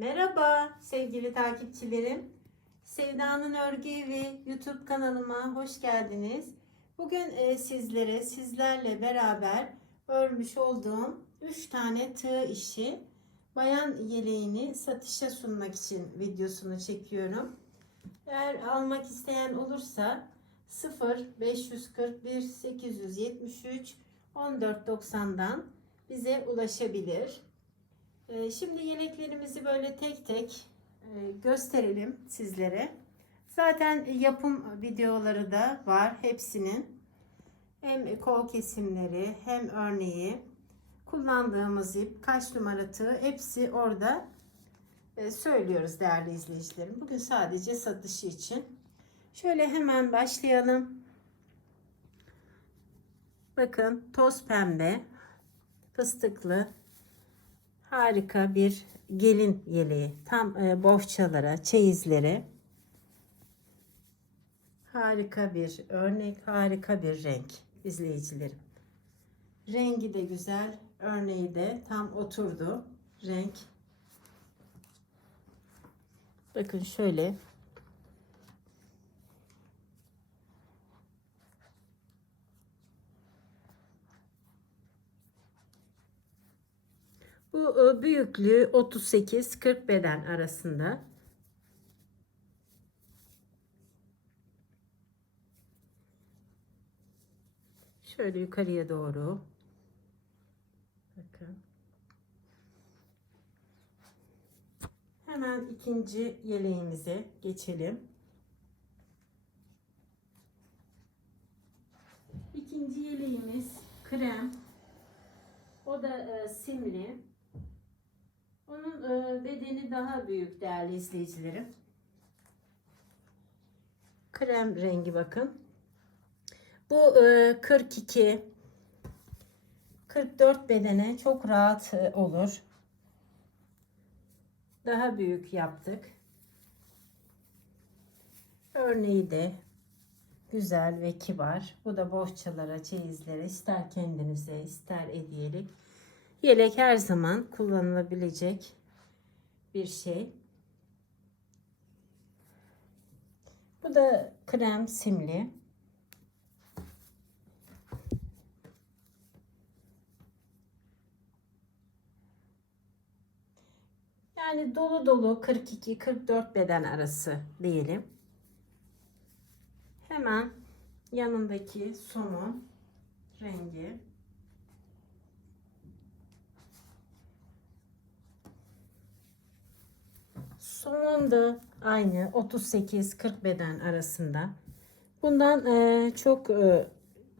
Merhaba sevgili takipçilerim. Sevda'nın Örgü ve YouTube kanalıma hoş geldiniz. Bugün e, sizlere sizlerle beraber örmüş olduğum 3 tane tığ işi bayan yeleğini satışa sunmak için videosunu çekiyorum. Eğer almak isteyen olursa 0 541 873 1490'dan bize ulaşabilir. Ee, Şimdi yeleklerimizi böyle tek tek e, gösterelim sizlere. Zaten yapım videoları da var hepsinin. Hem kol kesimleri hem örneği kullandığımız ip kaç numara tığ hepsi orada e, söylüyoruz değerli izleyicilerim. Bugün sadece satışı için. Şöyle hemen başlayalım. Bakın toz pembe fıstıklı harika bir gelin yeleği. Tam e, bohçalara, çeyizlere harika bir örnek, harika bir renk izleyicilerim. Rengi de güzel, örneği de tam oturdu renk. Bakın şöyle Bu e, büyüklüğü 38-40 beden arasında. Şöyle yukarıya doğru. Bakın. Hemen ikinci yeleğimize geçelim. İkinci yeleğimiz krem. O da e, simli. E, bedeni daha büyük değerli izleyicilerim. Krem rengi bakın. Bu e, 42 44 bedene çok rahat e, olur. Daha büyük yaptık. Örneği de güzel ve kibar. Bu da bohçalara, çeyizlere ister kendinize ister hediyelik. Yelek her zaman kullanılabilecek bir şey. Bu da krem simli. Yani dolu dolu 42-44 beden arası diyelim. Hemen yanındaki somun rengi. Somun da aynı 38-40 beden arasında. Bundan e, çok e,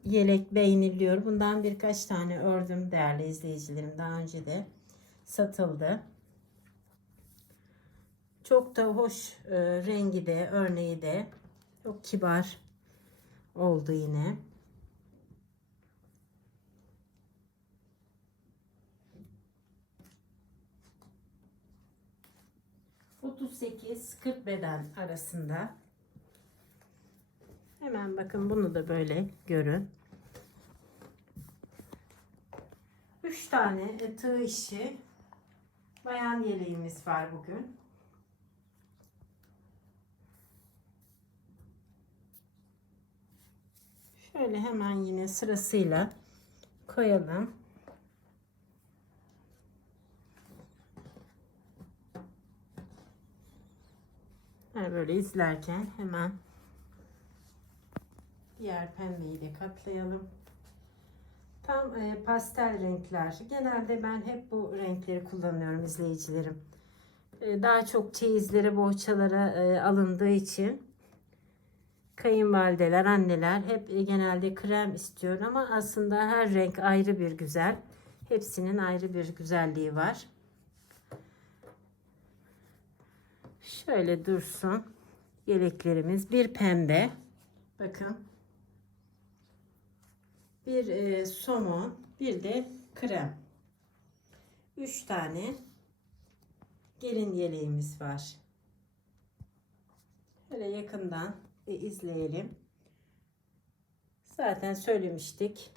yelek beğeniliyor. Bundan birkaç tane ördüm değerli izleyicilerim. Daha önce de satıldı. Çok da hoş e, rengi de örneği de çok kibar oldu yine. ...38-40 beden arasında. Hemen bakın bunu da böyle görün. 3 tane tığ işi bayan yeleğimiz var bugün. Şöyle hemen yine sırasıyla koyalım. Böyle izlerken hemen diğer pembeyi de katlayalım. Tam e, pastel renkler. Genelde ben hep bu renkleri kullanıyorum izleyicilerim. E, daha çok çeyizlere, bohçalara e, alındığı için kayınvalideler, anneler hep genelde krem istiyor ama aslında her renk ayrı bir güzel. Hepsinin ayrı bir güzelliği var. Şöyle dursun. Yeleklerimiz bir pembe. Bakın. Bir e, somon, bir de krem. Üç tane gelin yeleğimiz var. Şöyle yakından bir izleyelim. Zaten söylemiştik.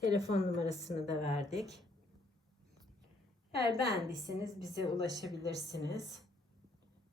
Telefon numarasını da verdik. Eğer beğendiyseniz bize ulaşabilirsiniz.